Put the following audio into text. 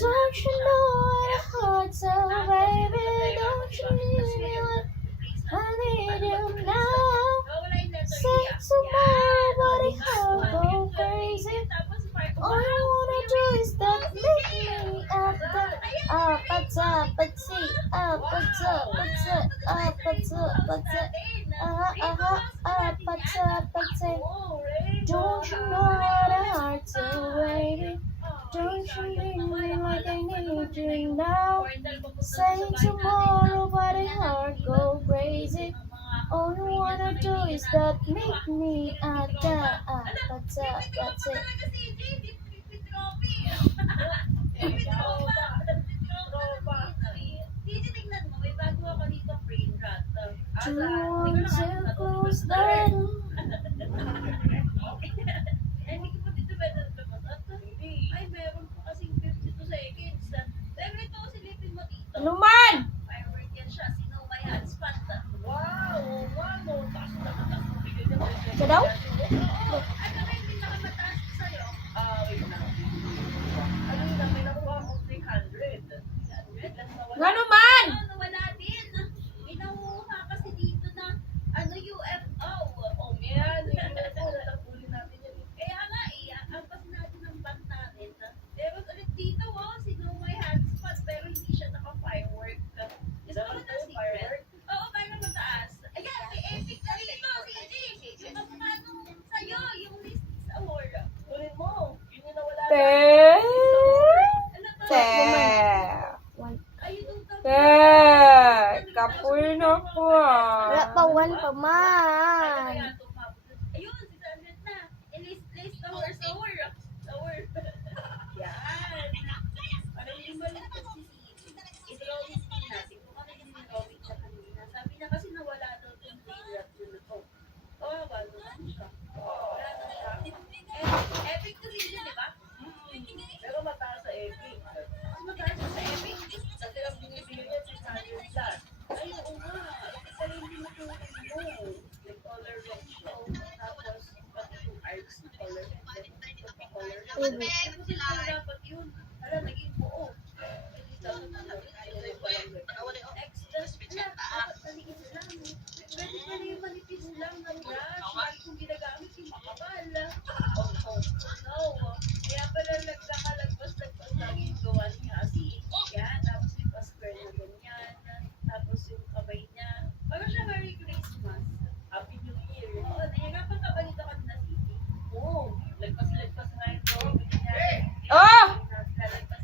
Don't you know what a heart so baby? Don't you need me when I need you now? Say tomorrow, but it can't go crazy. All you wanna do is that make me up the up at top, but see up at top, up at top, up at top. Don't you know what a heart to baby? Don't you need me like I need you now? Say tomorrow, but it heart go crazy. All you wanna do is that make me at the that's it. Do you want to close the door? Luman! Siya daw? Nga naman! Kapoy na ko ah. Wala pa, one pa man.